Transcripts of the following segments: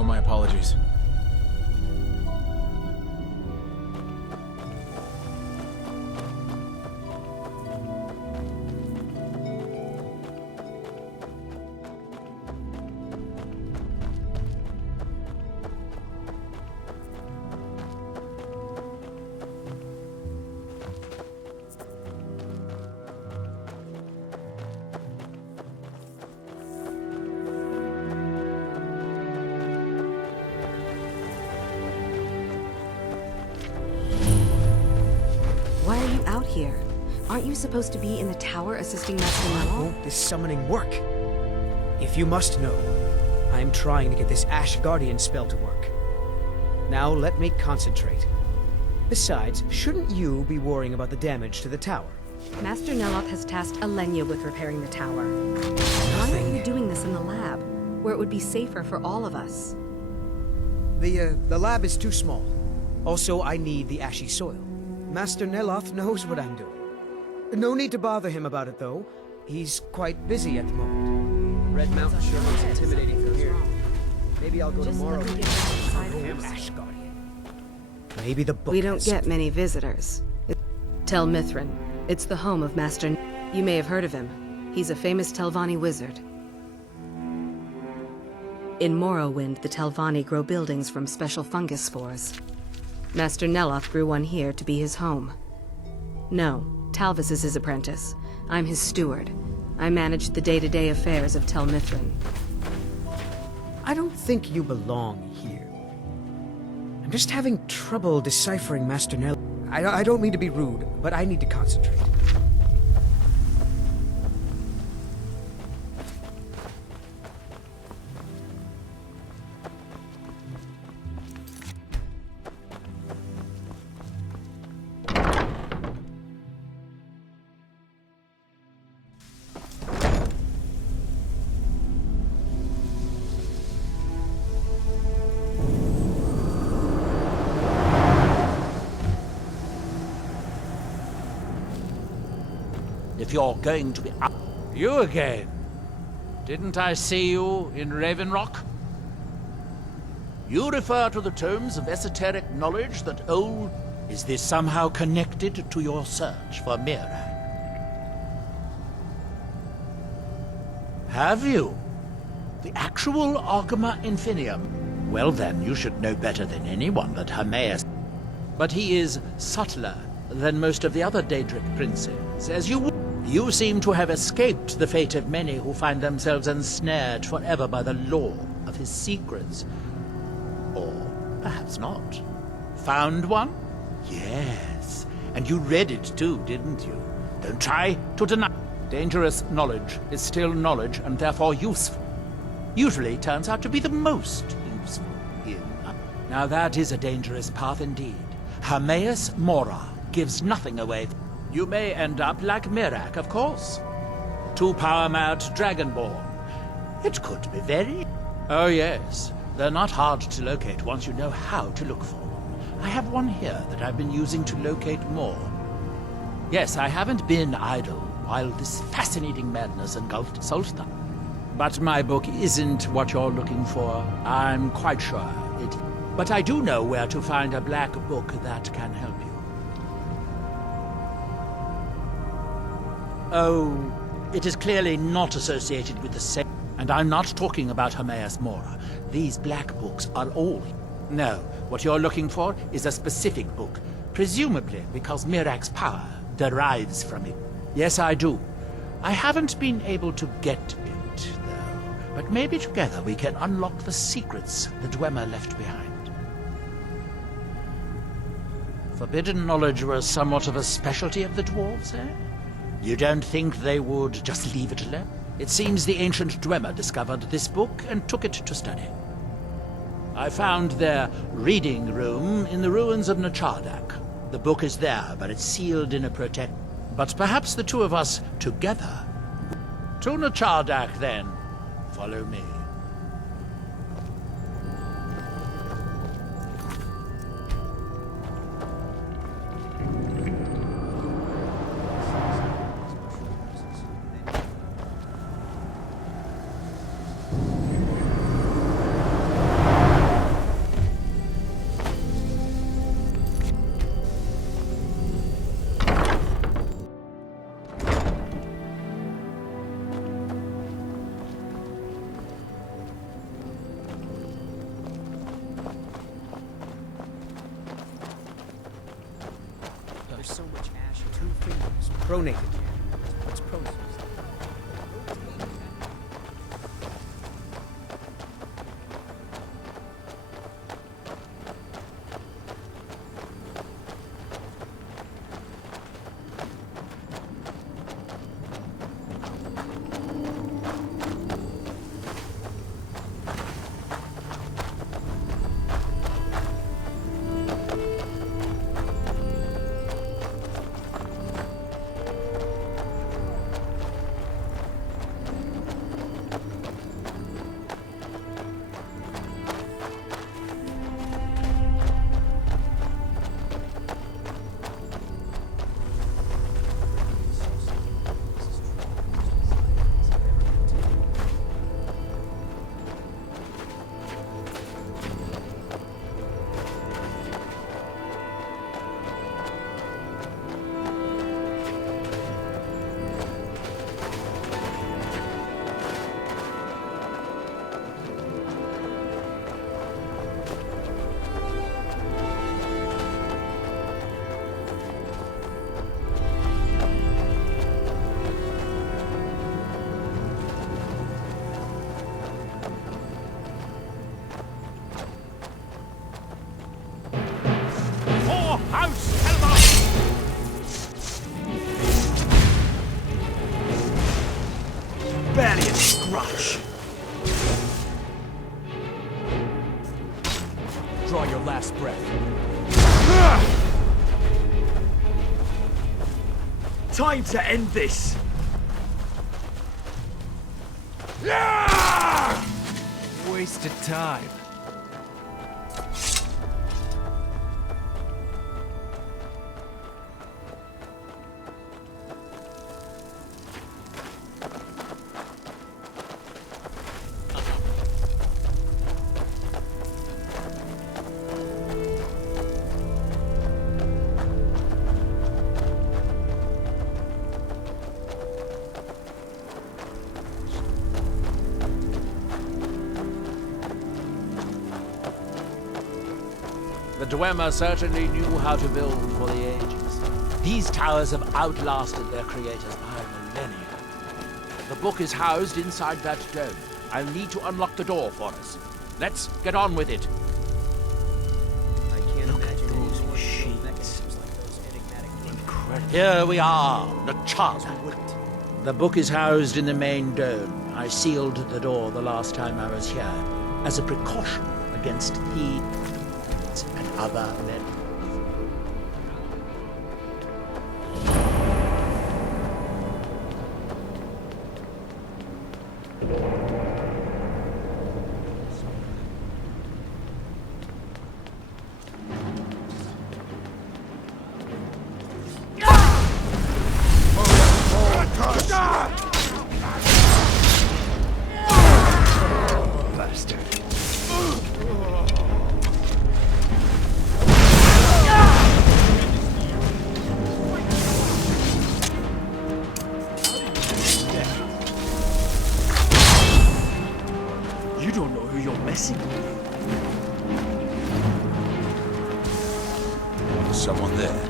Oh, my apologies. Why are you out here? Aren't you supposed to be in the tower assisting Master Mel? Won't this summoning work? If you must know, I am trying to get this Ash Guardian spell to work. Now let me concentrate. Besides, shouldn't you be worrying about the damage to the tower? Master Neloth has tasked Alenia with repairing the tower. Why are you doing this in the lab, where it would be safer for all of us? The lab is too small. Also, I need the ashy soil. Master Neloth knows what I'm doing. No need to bother him about it, though. He's quite busy at the moment. Red Mountain sure looks intimidating from here. Maybe I'll go tomorrow. Ash Guardian. Maybe the book. We don't get many visitors. Tel Mithrin. It's the home of Master. You may have heard of him. He's a famous Telvanni wizard. In Morrowind, the Telvanni grow buildings from special fungus spores. Master Neloth grew one here to be his home. No, Talvis is his apprentice. I'm his steward. I manage the day-to-day affairs of Tel Mithrin. I don't think you belong here. I'm just having trouble deciphering Master Neloth. I don't mean to be rude, but I need to concentrate. If you're going to be up... You again? Didn't I see you in Ravenrock? You refer to the tomes of esoteric knowledge that old... Is this somehow connected to your search for Mira? Have you? The actual Argama Infinium? Well then, you should know better than anyone that Hermaeus... But he is subtler than most of the other Daedric princes, as you would... You seem to have escaped the fate of many who find themselves ensnared forever by the law of his secrets. Or perhaps not. Found one? Yes. And you read it too, didn't you? Don't try to deny. Dangerous knowledge is still knowledge and therefore useful. Usually turns out to be the most useful in... Now that is a dangerous path indeed. Hermaeus Mora gives nothing away. You may end up like Miraak, of course. Too power-mad Dragonborn. It could be very... Oh yes, they're not hard to locate once you know how to look for them. I have one here that I've been using to locate more. Yes, I haven't been idle while this fascinating madness engulfed Solstar. But my book isn't what you're looking for. I'm quite sure it... But I do know where to find a black book that can help you. Oh, it is clearly not associated with the same... And I'm not talking about Hermaeus Mora. These black books are all... No, what you're looking for is a specific book. Presumably because Miraak's power derives from it. Yes, I do. I haven't been able to get it, though. But maybe together we can unlock the secrets the Dwemer left behind. Forbidden knowledge was somewhat of a specialty of the dwarves, eh? You don't think they would just leave it alone? It seems the ancient Dwemer discovered this book and took it to study. I found their reading room in the ruins of Nachardak. The book is there, but it's sealed in a protect. But perhaps the two of us together... To Nachardak, then. Follow me. Pronated. What's pronated? Barely a scratch. Draw your last breath. Time to end this. Wasted time. The Dwemer certainly knew how to build for the ages. These towers have outlasted their creators by millennia. The book is housed inside that dome. I'll need to unlock the door for us. Let's get on with it. I can't Look at imagine any those more machines. mechanisms like those enigmatic. Incredible. Here we are, the Chala. The book is housed in the main dome. I sealed the door the last time I was here, as a precaution against thieves and other men. Bastard. You don't know who you're messing with. Someone there.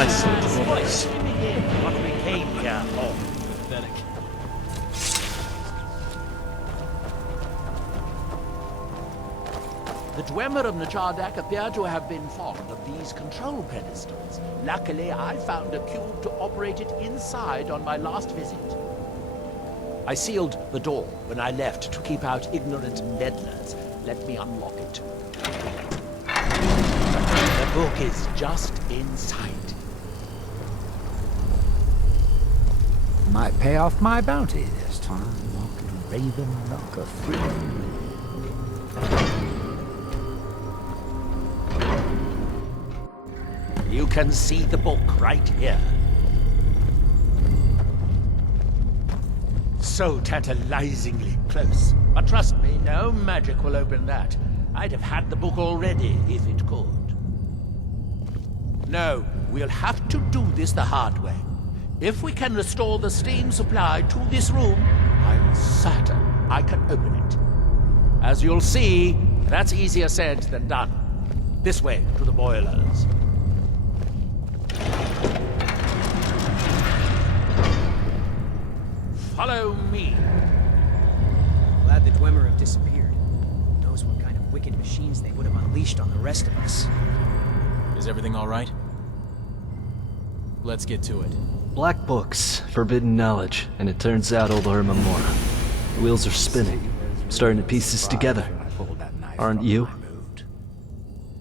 Let's voice. What we came here for. Pathetic. The Dwemer of Chardakk appear to have been fond of these control pedestals. Luckily, I found a cube to operate it inside on my last visit. I sealed the door when I left to keep out ignorant meddlers. Let me unlock it. The book is just inside. Might pay off my bounty this time. Walking Raven Knocker free. You can see the book right here. So tantalizingly close. But trust me, no magic will open that. I'd have had the book already if it could. No, we'll have to do this the hard way. If we can restore the steam supply to this room, I'm certain I can open it. As you'll see, that's easier said than done. This way to the boilers. Follow me. Glad the Dwemer have disappeared. Who knows what kind of wicked machines they would have unleashed on the rest of us. Is everything all right? Let's get to it. Black books, forbidden knowledge, and it turns out all the Hermamora. The wheels are spinning. I'm starting to piece this together. Aren't you?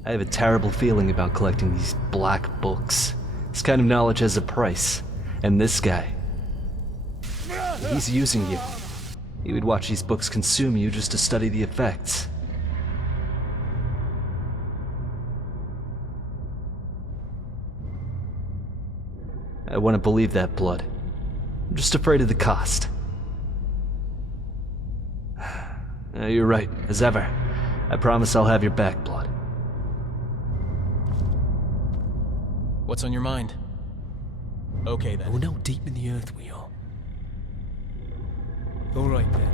I have a terrible feeling about collecting these black books. This kind of knowledge has a price. And this guy, he's using you. He would watch these books consume you just to study the effects. I want to believe that, Blood. I'm just afraid of the cost. You're right, as ever. I promise I'll have your back, Blood. What's on your mind? Okay then. Oh, how deep in the earth we are. All right then.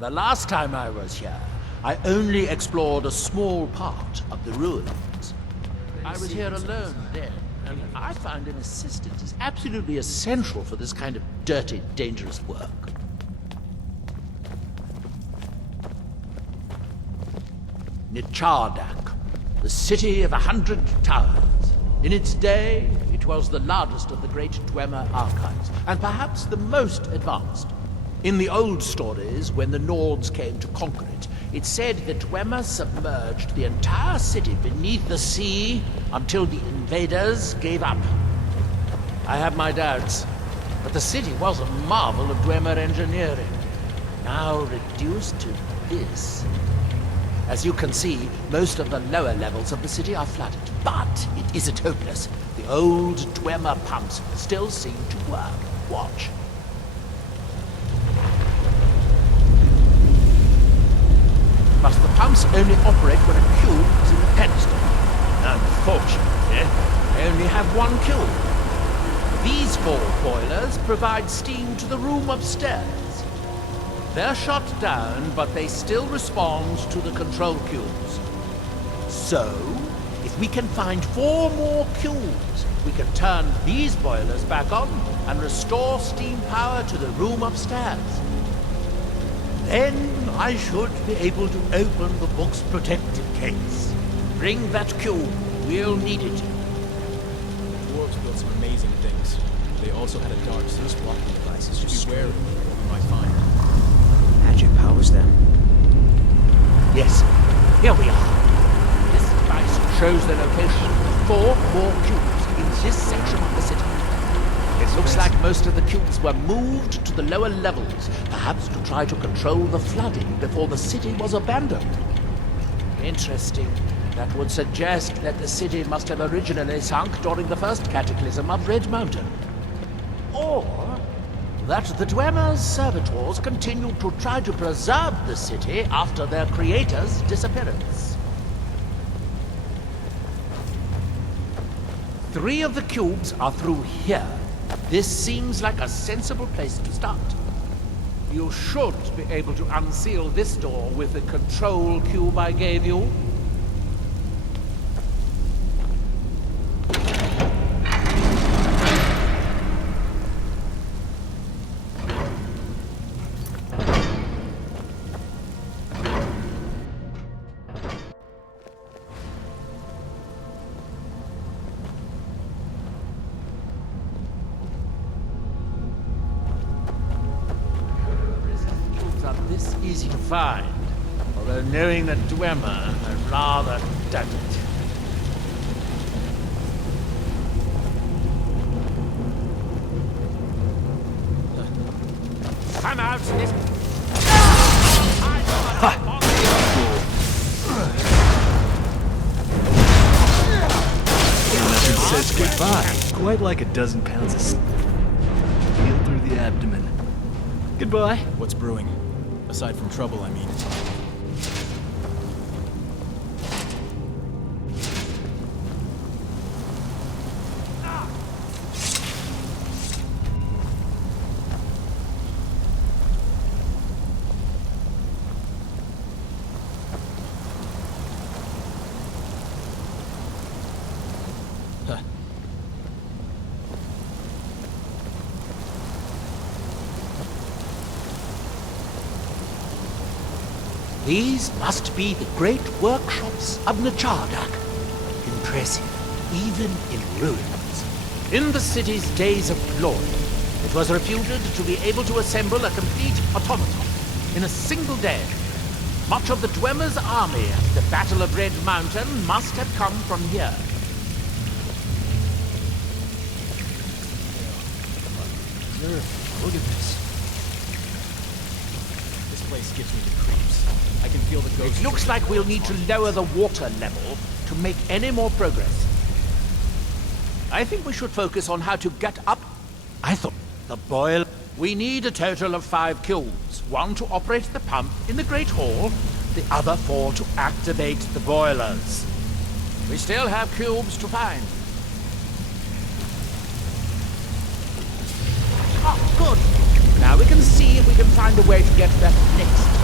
The last time I was here, I only explored a small part of the ruins. I was here alone then, and I found an assistant is absolutely essential for this kind of dirty, dangerous work. Chardakk, the city of 100 towers. In its day, it was the largest of the great Dwemer archives, and perhaps the most advanced. In the old stories, when the Nords came to conquer it, it said the Dwemer submerged the entire city beneath the sea until the invaders gave up. I have my doubts, but the city was a marvel of Dwemer engineering, now reduced to this. As you can see, most of the lower levels of the city are flooded, but it isn't hopeless. The old Dwemer pumps still seem to work. Watch. But the pumps only operate when a cube is in the pedestal. Unfortunately, they only have one cube. These 4 boilers provide steam to the room upstairs. They're shut down, but they still respond to the control cubes. So, if we can find 4 more cubes, we can turn these boilers back on and restore steam power to the room upstairs. Then I should be able to open the book's protected case. Bring that cube. We'll need it. The dwarves built some amazing things. They also had a dark source blocking devices. Just be wary of what we might find. Magic powers them. Yes, here we are. This device shows the location of 4 more cubes in this section of the city. It looks like most of the cubes were moved to the lower levels, perhaps to try to control the flooding before the city was abandoned. Interesting. That would suggest that the city must have originally sunk during the first cataclysm of Red Mountain. Or that the Dwemer's servitors continued to try to preserve the city after their creator's disappearance. 3 of the cubes are through here. This seems like a sensible place to start. You should be able to unseal this door with the control cube I gave you. This easy to find, although knowing the Dwemer, I rather doubt it. Come out, this. It says goodbye. Quite like a dozen pounds of steel through the abdomen. Goodbye. What's brewing? Aside from trouble, I mean. These must be the great workshops of Nachardak. Impressive, even in ruins. In the city's days of glory, it was reputed to be able to assemble a complete automaton in a single day. Much of the Dwemer's army at the Battle of Red Mountain must have come from here. Look at this. This place gives me the creeps. I can feel the ghosts. It looks like we'll need to lower the water level to make any more progress. I think we should focus on how to get up. I thought the boil. We need a total of 5 cubes. 1 to operate the pump in the Great Hall, the other 4 to activate the boilers. We still have cubes to find. Oh, good. Now we can see if we can find a way to get there next.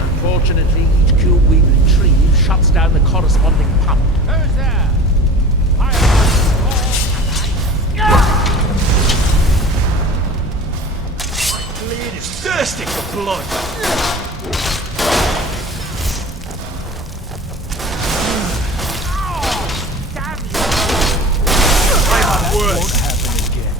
Unfortunately, each cube we retrieve shuts down the corresponding pump. Who's there? My blade is thirsting for blood! Won't happen again.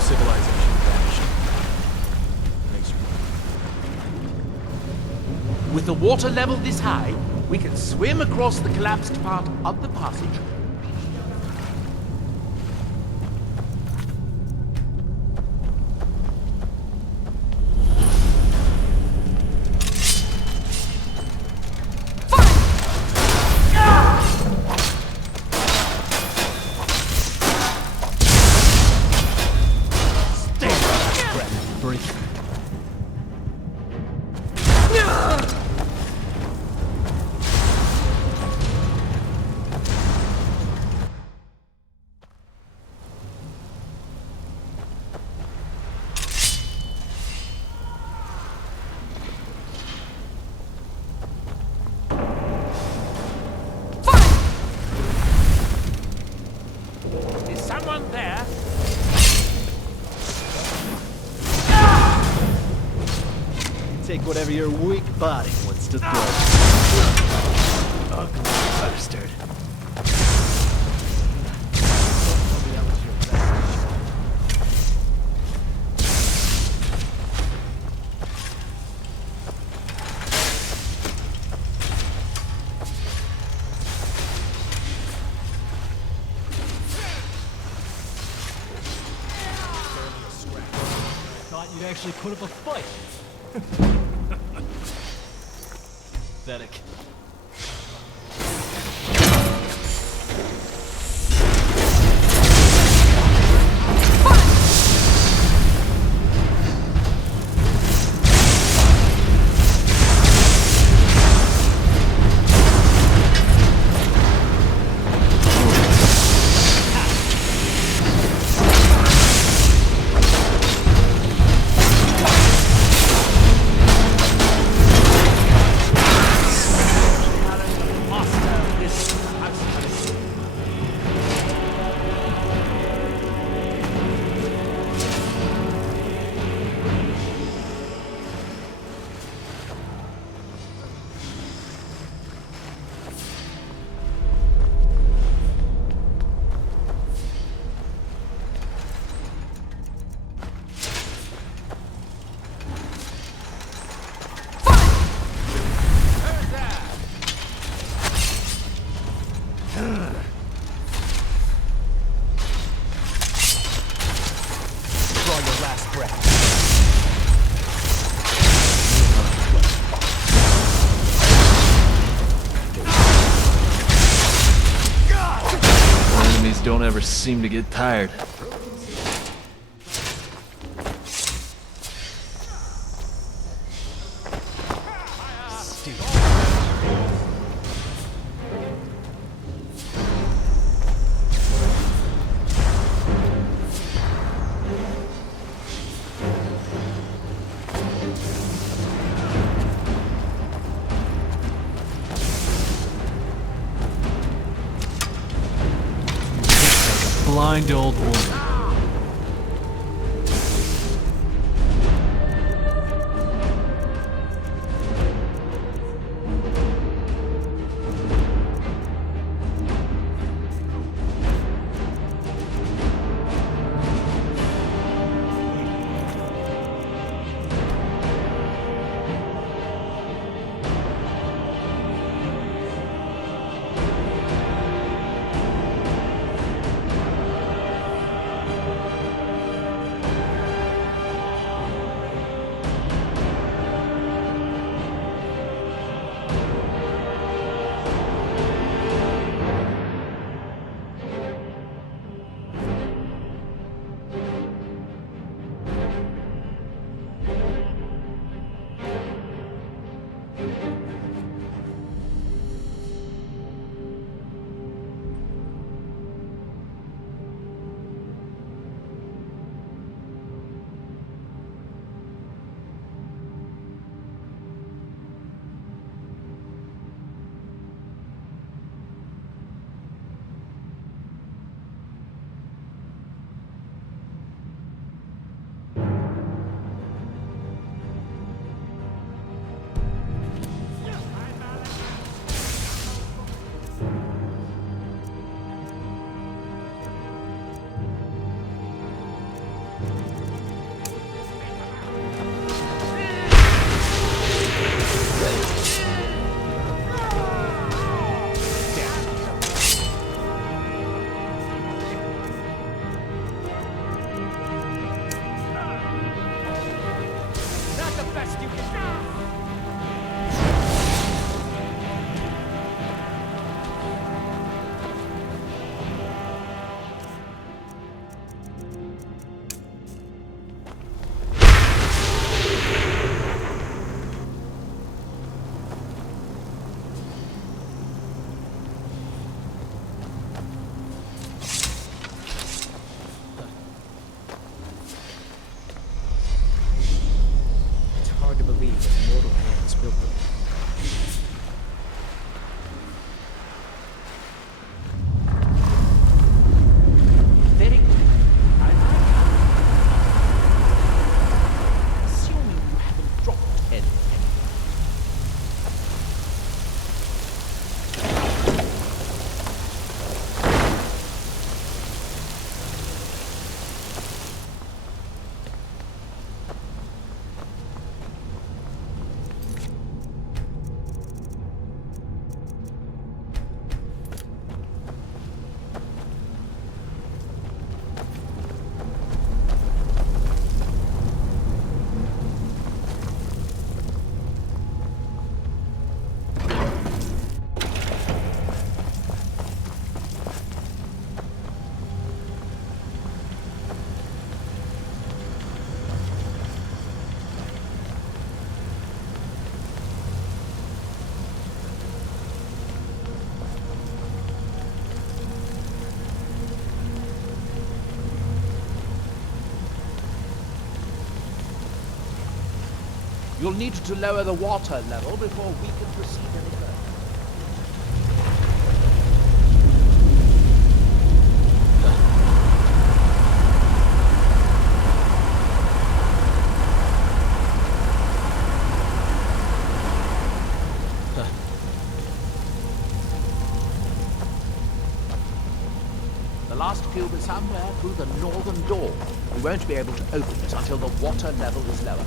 Civilization vanished. Makes you wonder. With the water level this high, we can swim across the collapsed part of the passage. Someone there? Take whatever your weak body wants to throw. Ugly bastard. You'd actually put up a fight. Pathetic. Don't ever seem to get tired. Stupid. blind old woman. You'll need to lower the water level before we can proceed any further. The last cube is somewhere through the northern door. We won't be able to open it until the water level is lower.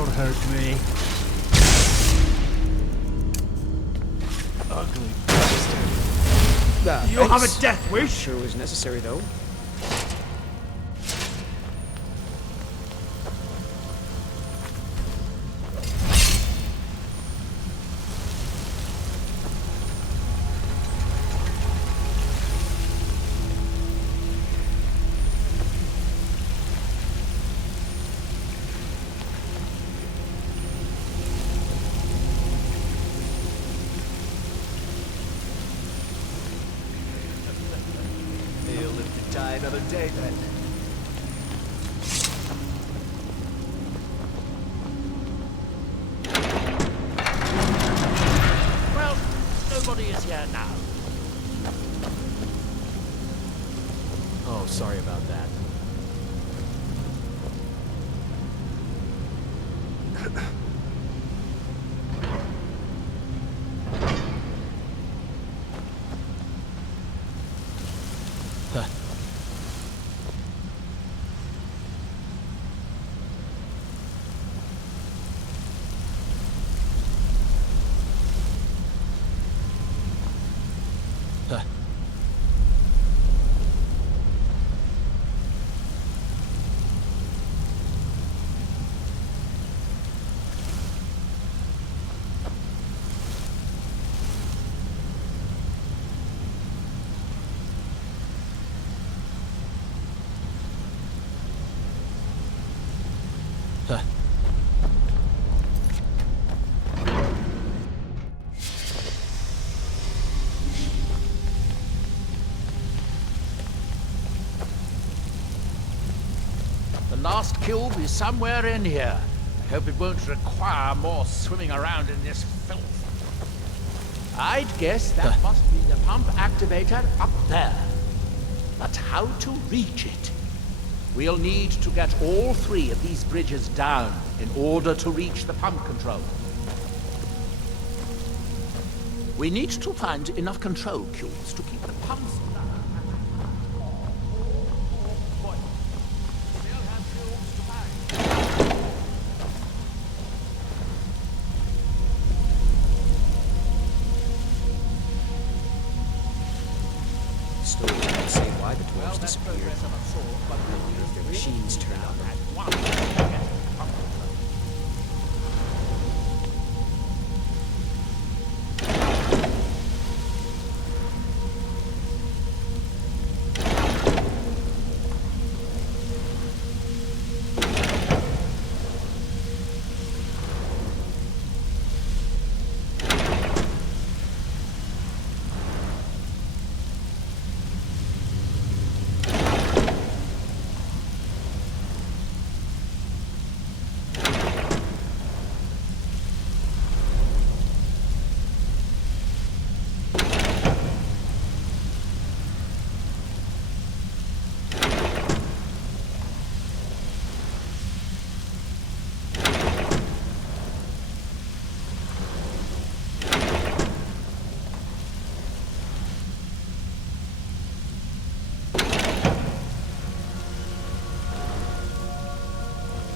Don't hurt me. Ugly bastard. You have a death wish? Sure was necessary, though. He'll live to die another day then. Well, nobody is here now. Oh, sorry about that. The last kill will be somewhere in here. I hope it won't require more swimming around in this filth. I'd guess that must be the pump activator up there. But how to reach it? We'll need to get all three of these bridges down in order to reach the pump control. We need to find enough control cubes to keep the pumps down. Still have cubes to find. Still can't say why the Well, dwarves that's disappeared. progress of a sort, but we'll use Their machines turned on. at once to get the pump control.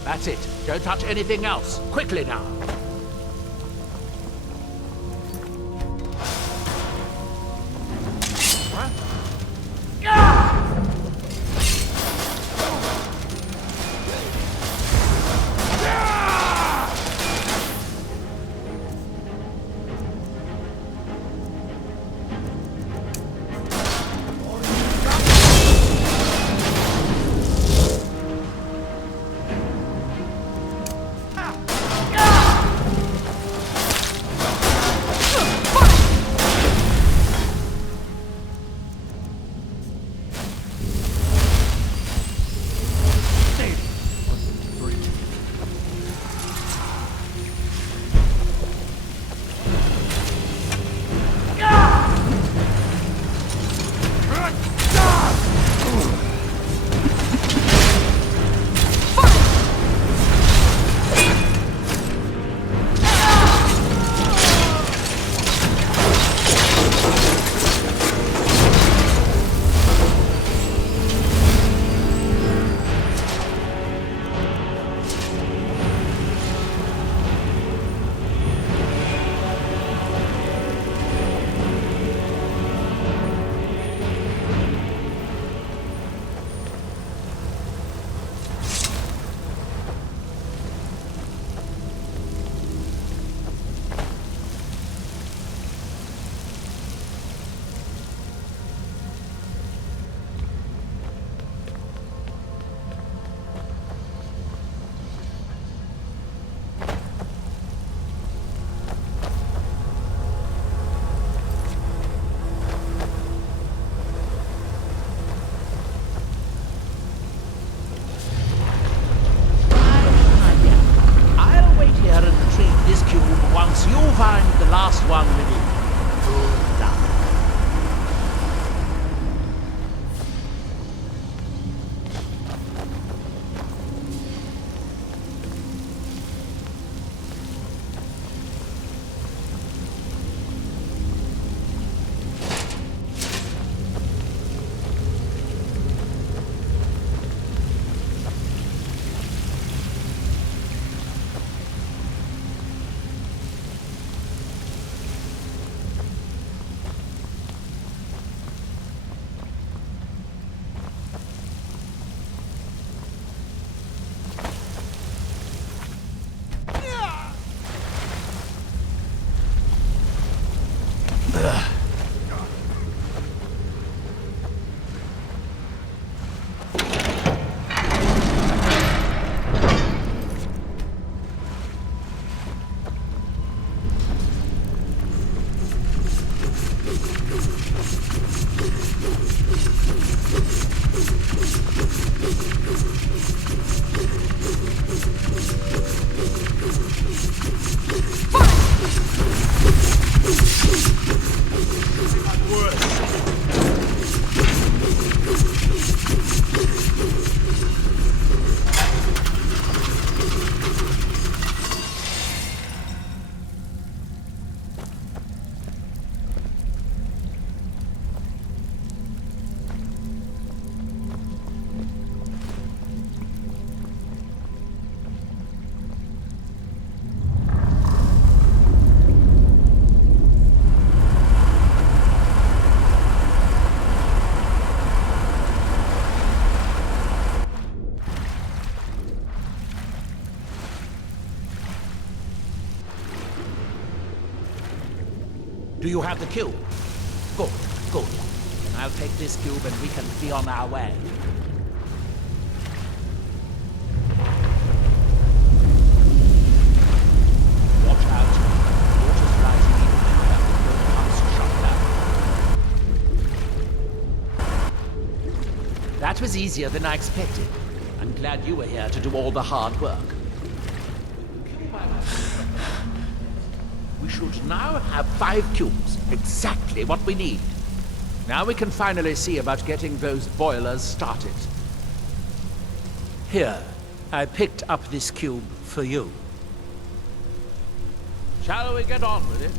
That's it. Don't touch anything else. Quickly now. Huh? Do you have the cube? Good, good. Then I'll take this cube and we can be on our way. Watch out. Water's rising even higher. The pumps shut down. That was easier than I expected. I'm glad you were here to do all the hard work. We should now have 5 cubes, exactly what we need. Now we can finally see about getting those boilers started. Here, I picked up this cube for you. Shall we get on with it?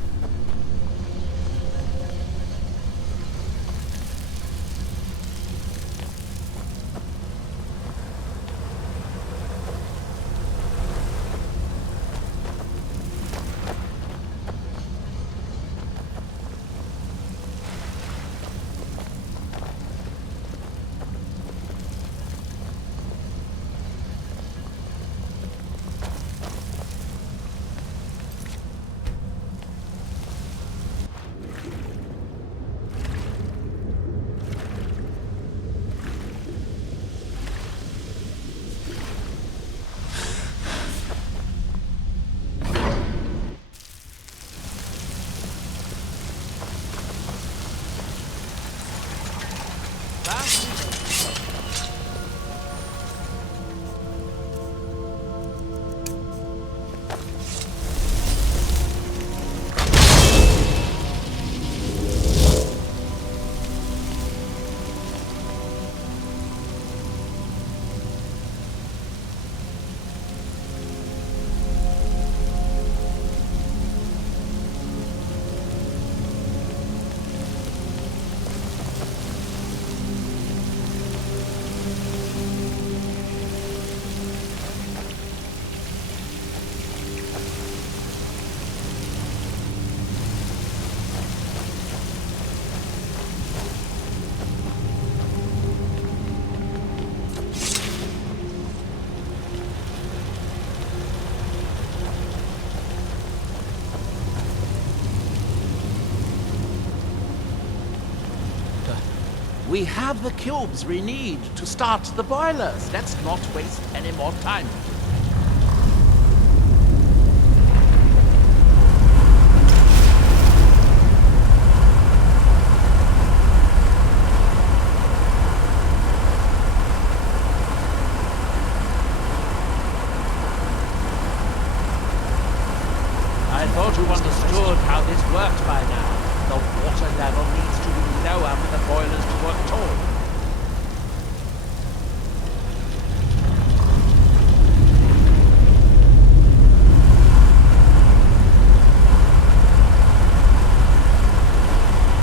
We have the cubes we need to start the boilers. Let's not waste any more time. I thought you understood how this worked by now. The water level needs to be lower for the boilers to work at all.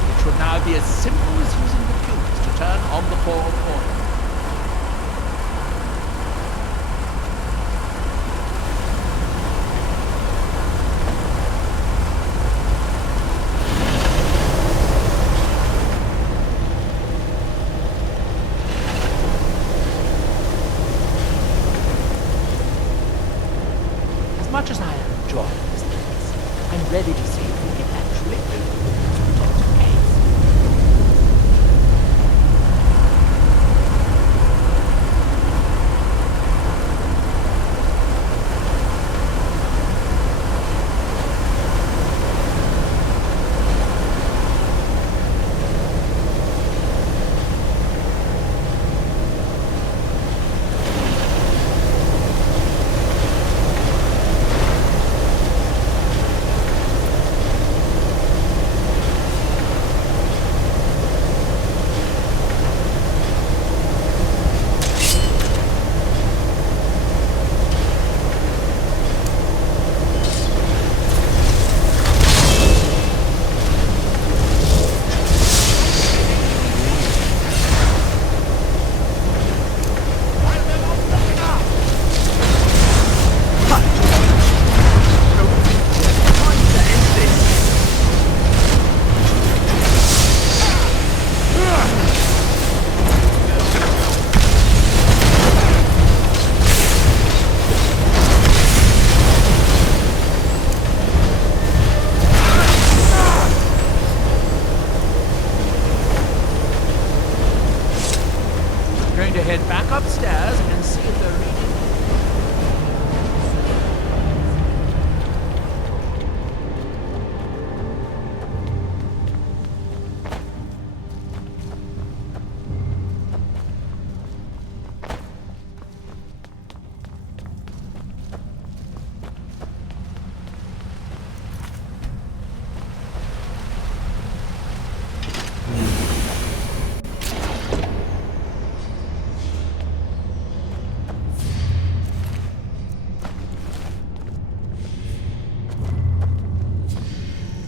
It should now be as simple as using the cubes to turn on the boiled oil. As much as I am enjoying this place, I'm ready to see if we can actually do it.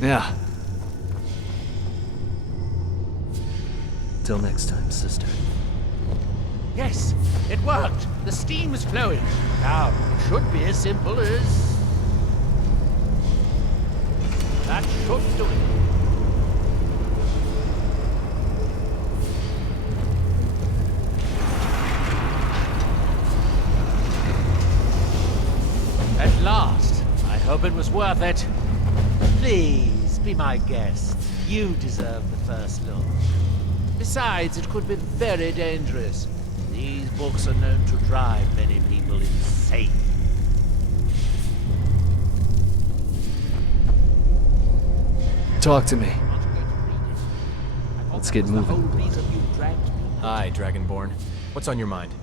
Yeah. Till next time, sister. Yes, it worked. The steam is flowing. Now, it should be as simple as... That should do it. At last. I hope it was worth it. Please, be my guest. You deserve the first look. Besides, it could be very dangerous. These books are known to drive many people insane. Talk to me. Let's get moving. Hi, Dragonborn. What's on your mind?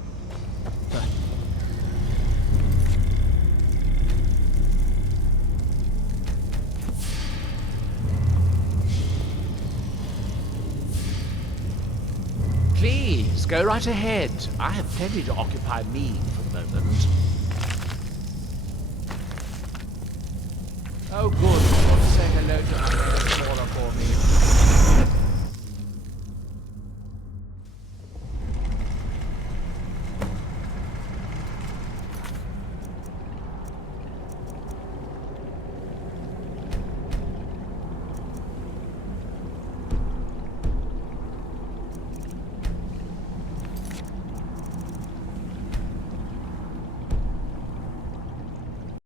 Please, go right ahead. I have plenty to occupy me for the moment. Oh, good. Say hello to my Flora for me.